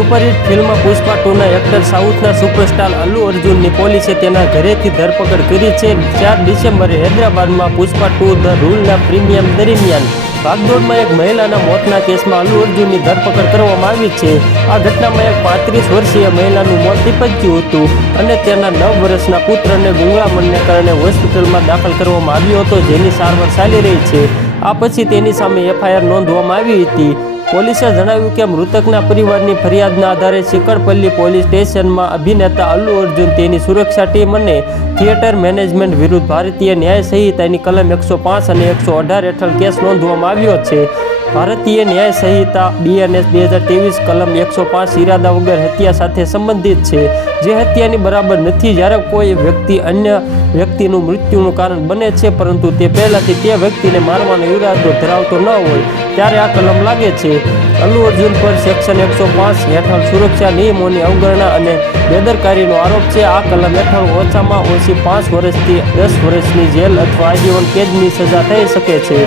Superhit film Pushpa 2ના actor સાઉથના superstar Allu અર્જુનની પોલીસે તેના ઘરેથી ધરપકડ કરી છે। 4 ડિસેમ્બરે હૈદરાબાદમાં પુષ્પા 2 ધ રૂલના પ્રીમિયમ દરમિયાન ભાગદોડમાં એક મહિલાના મોતના કેસમાં અલ્લુ અર્જુનની ધરપકડ કરવામાં આવી છે। આ ઘટનામાં એક 35 વર્ષીય મહિલાનું મોત નીપજ્યું હતું અને તેના 9 વર્ષના પુત્રને ગુંગળામણને કારણે હોસ્પિટલમાં દાખલ કરવામાં આવ્યો હતો, જેની સારવાર ચાલી રહી છે। આ પછી તેની સામે FIR નોંધવામાં આવી હતી। પોલીસે જણાવ્યું કે મૃતકના પરિવારની ફરિયાદના આધારે ચિકડપલ્લી પોલીસ સ્ટેશનમાં અભિનેતા અલ્લુ અર્જુન, તેની સુરક્ષા ટીમ અને થિયેટર મેનેજમેન્ટ વિરુદ્ધ ભારતીય ન્યાય સંહિતાની કલમ 105 અને 118 હેઠળ કેસ નોંધવામાં આવ્યો છે। ભારતીય ન્યાય સંહિતા BNS 2023 કલમ 105 ઇરાદા વગર હત્યા સાથે સંબંધિત છે, જે હત્યાની બરાબર નથી જ્યારે કોઈ વ્યક્તિ અન્ય વ્યક્તિનું મૃત્યુનું કારણ બને છે પરંતુ તે પહેલાથી તે વ્યક્તિને મારવાનો ઇરાદો ધરાવતો ન હોય ત્યારે આ કલમ લાગે છે। અલ્લુ અર્જુન પર સેક્શન 105 હેઠળ સુરક્ષા નિયમોની અવગણના અને બેદરકારીનો આરોપ છે। આ કલમ હેઠળ ઓછામાં ઓછી 5 વર્ષથી 10 વર્ષની જેલ અથવા આજીવન કેદની સજા થઈ શકે છે।